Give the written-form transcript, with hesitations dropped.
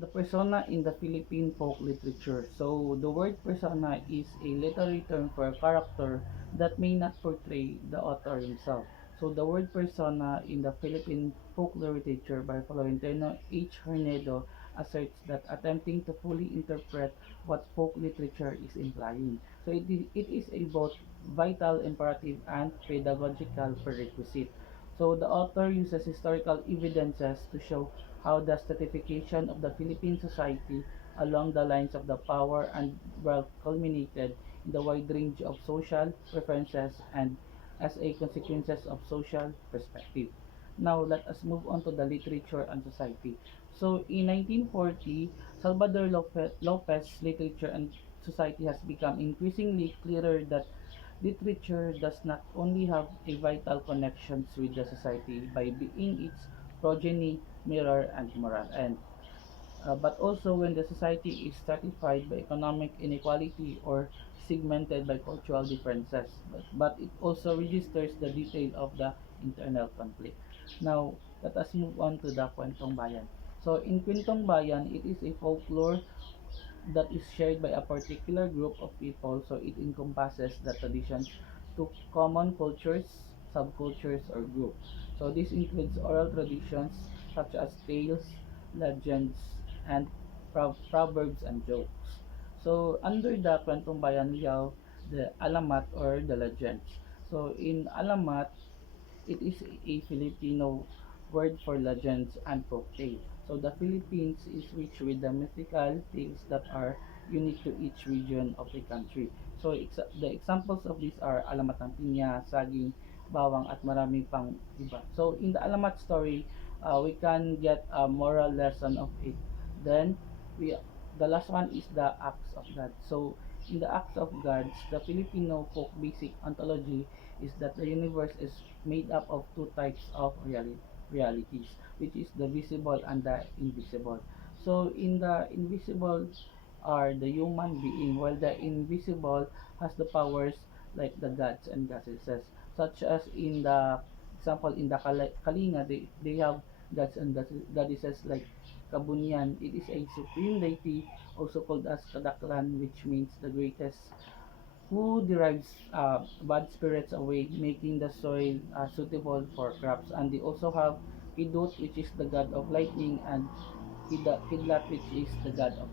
The persona in the Philippine folk literature. So the word persona is a literary term for a character that may not portray the author himself. So the word persona in the Philippine folklore literature by Florentino H. Hernedo asserts that attempting to fully interpret what folk literature is implying. So it is a both vital imperative and pedagogical prerequisite. So the author uses historical evidences to show how the stratification of the Philippine society along the lines of the power and wealth culminated in the wide range of social preferences and as a consequences of social perspective. Now let us move on to the literature and society. So in 1940, Salvador Lopez literature and society has become increasingly clearer that literature does not only have a vital connections with the society by being its progeny, mirror, and moral end, but also when the society is stratified by economic inequality or segmented by cultural differences. But it also registers the detail of the internal conflict. Now, let us move on to the Kwentong Bayan. So, in Kwentong Bayan, it is a folklore that is shared by a particular group of people, so it encompasses the traditions to common cultures, subcultures, or groups. So this includes oral traditions such as tales, legends, and proverbs and jokes. So under the Kwentong Bayan, we have the alamat or the legends. So in alamat, it is a Filipino word for legends and folktale. So the Philippines is rich with the mythical tales that are unique to each region of the country. So the examples of these are Alamat ng Pinya, Saging, Bawang at marami pang iba. So in the Alamat story, we can get a moral lesson of it. Then we the last one is the acts of God. So in the acts of gods, the Filipino folk basic ontology is that the universe is made up of two types of realities, which is the visible and the invisible. So in the invisible are the human being, while the invisible has the powers like the gods and goddesses, such as in the example in the Kalinga, they have gods and goddesses like Kabunyan. It is a supreme deity, also called as Kadaklan, which means the greatest, who derives bad spirits away, making the soil suitable for crops. And they also have Kidut, which is the god of lightning, and Kidlat, which is the god of